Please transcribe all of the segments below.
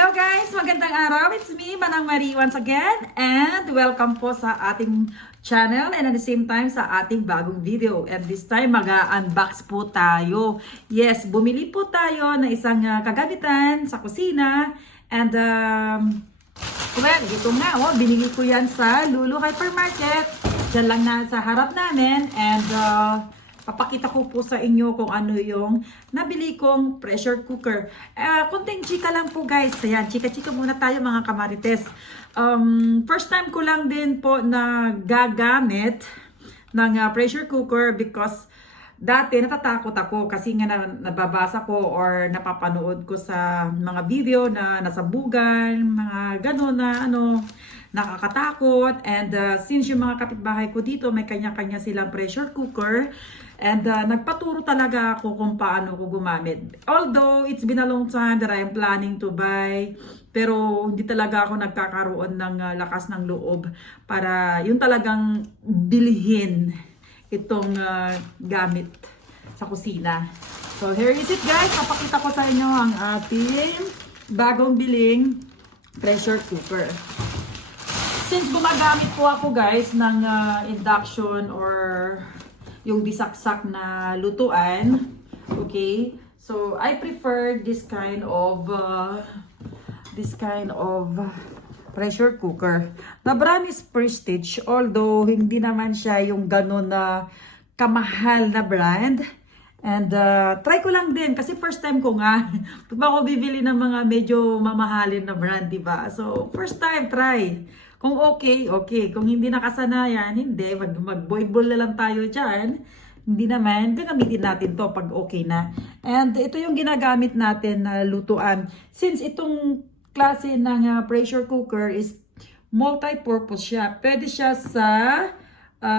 Hello guys! Magandang araw! It's me, Manang Marie once again and welcome po sa ating channel and at the same time sa ating bagong video. And this time mag-unbox po tayo. Yes, bumili po tayo ng isang kagamitan sa kusina and well, ito nga, binili ko yan sa Lulu Hypermarket. Diyan lang na sa harap namin and papakita ko po sa inyo kung ano yung nabili kong pressure cooker. Konting chika lang po guys. Ayan, chika-chika muna tayo mga kamarites. First time ko lang din po na gagamit ng pressure cooker because dati natatakot ako kasi nga nababasa ko or napapanood ko sa mga video na nasabugan, mga gano'n na nakakatakot. And since yung mga kapitbahay ko dito may kanya-kanya silang pressure cooker and nagpaturo talaga ako kung paano ko gumamit. Although it's been a long time that I am planning to buy, pero hindi talaga ako nagkakaroon ng lakas ng loob para yung talagang bilhin itong gamit sa kusina. So here is it guys, papakita ko sa inyo ang ating bagong biling pressure cooker. Since gumagamit po ako guys ng induction or yung disaksak na lutuan, okay? So I prefer this kind of pressure cooker. The brand is Prestige, although hindi naman siya yung gano'n na kamahal na brand. And try ko lang din kasi first time ko nga. Pag ako bibili ng mga medyo mamahalin na brand, diba? So first time, try. Kung okay, okay. Kung hindi nakasanayan, hindi. Mag-boil na lang tayo dyan. Hindi naman, gagamitin natin to pag okay na. And ito yung ginagamit natin na lutuan. Since itong klase ng pressure cooker is multi-purpose siya. Pwede siya sa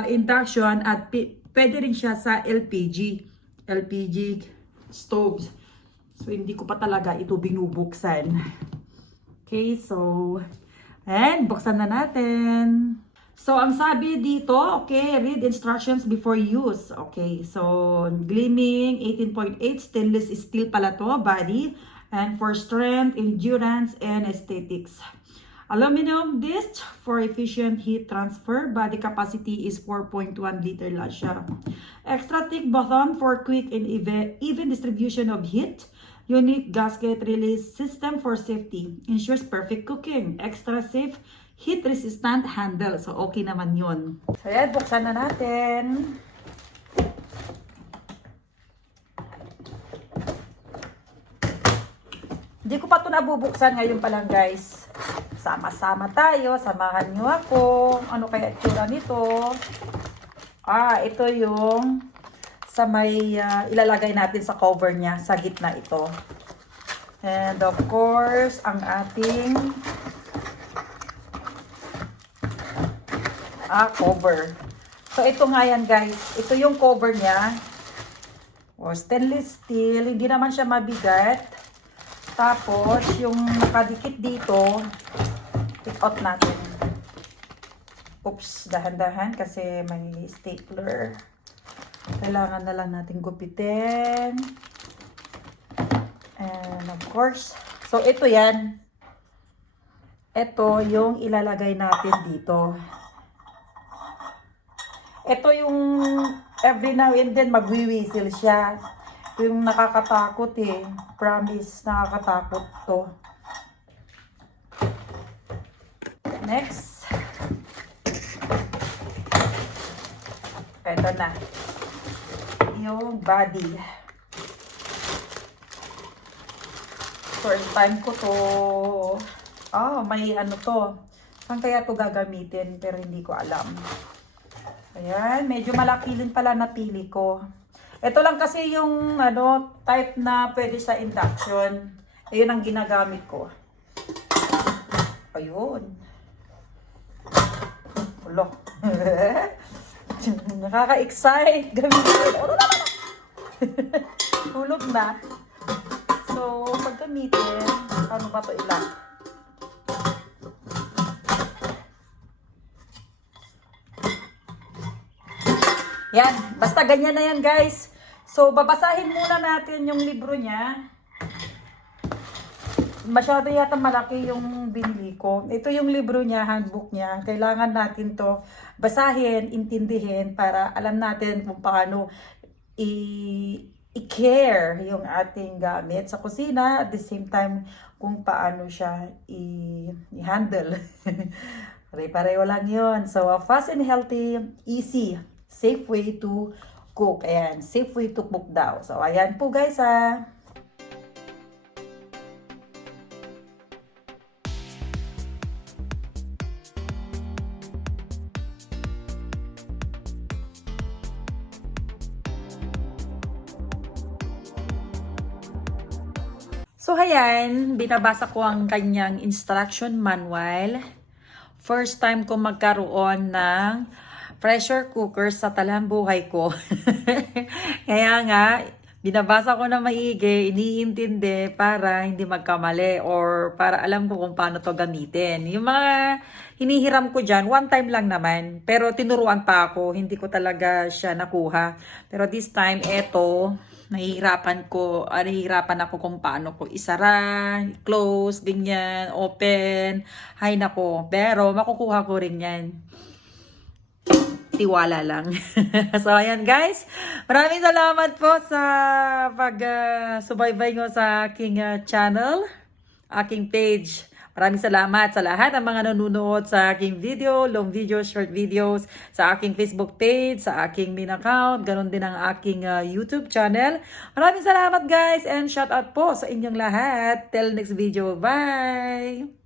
induction at pwede rin siya sa LPG stoves. So hindi ko pa talaga ito binubuksan. Okay, so and buksan na natin. So ang sabi dito, okay, read instructions before use. Okay, so gleaming 18.8 stainless steel pala to, body. And for strength, endurance, and aesthetics. Aluminum disc for efficient heat transfer. Body capacity is 4.1 liter lang siya. Extra thick bottom for quick and even distribution of heat. Unique gasket release system for safety. Ensures perfect cooking. Extra safe heat resistant handle. So okay naman yun. So yan, buksan na natin. Hindi ko pa ito nabubuksan ngayon pa lang guys. Sama-sama tayo. Samahan nyo ako. Ano kaya itsura nito? Ito yung sa may ilalagay natin sa cover niya. Sa gitna ito. And of course, ang ating cover. So ito nga yan guys. Ito yung cover niya. Stainless steel. Hindi naman siya mabigat. Tapos, yung nakadikit dito, take out natin. Oops, dahan-dahan kasi may stapler. Kailangan na lang natin gupitin. And of course, so ito yan. Ito yung ilalagay natin dito. Ito yung every now and then magwi-whistle siya. Yung nakakatakot eh. Promise, nakakatakot to. Next. Ito na. Yung body. First time ko to. May ano to. Saan kaya to gagamitin? Pero hindi ko alam. Ayan, medyo malaki pala napili ko. Ito lang kasi yung type na pwede sa induction. Ayun ang ginagamit ko. Ayun. Ulo. Nakaka-excite. Gamitin. Hulog na. So, pag gamitin, paano ba ito ilang? Yan. Basta ganyan na yan guys. So, babasahin muna natin yung libro niya. masyado yata malaki yung binili ko. Ito yung libro niya, handbook niya. Kailangan natin to basahin, intindihin para alam natin kung paano i-care yung ating gamit sa kusina, at the same time kung paano siya i-handle. Pare-pareho lang yun. So, a fast and healthy, easy, safe way to cook. Ayan, safe way to cook daw. So, ayan po guys ha. So, ayan, binabasa ko ang kanyang instruction manual. First time ko magkaroon ng pressure cooker sa talambuhay ko. Kaya nga, binabasa ko na maigi, iniintindi para hindi magkamali or para alam ko kung paano to gamitin. Yung mga hinihiram ko dyan, one time lang naman. Pero tinuruan pa ako, hindi ko talaga siya nakuha. Pero this time, eto, nahihirapan ako kung paano ko isara, close, ganyan, open. Hay nako, pero makukuha ko rin yan. Tiwala lang. So, ayan guys. Maraming salamat po sa pag-subaybay nyo sa aking channel, aking page. Maraming salamat sa lahat ng mga nanonood sa aking video, long videos, short videos, sa aking Facebook page, sa aking main account, ganun din ang aking YouTube channel. Maraming salamat guys and shout out po sa inyong lahat. Till next video. Bye!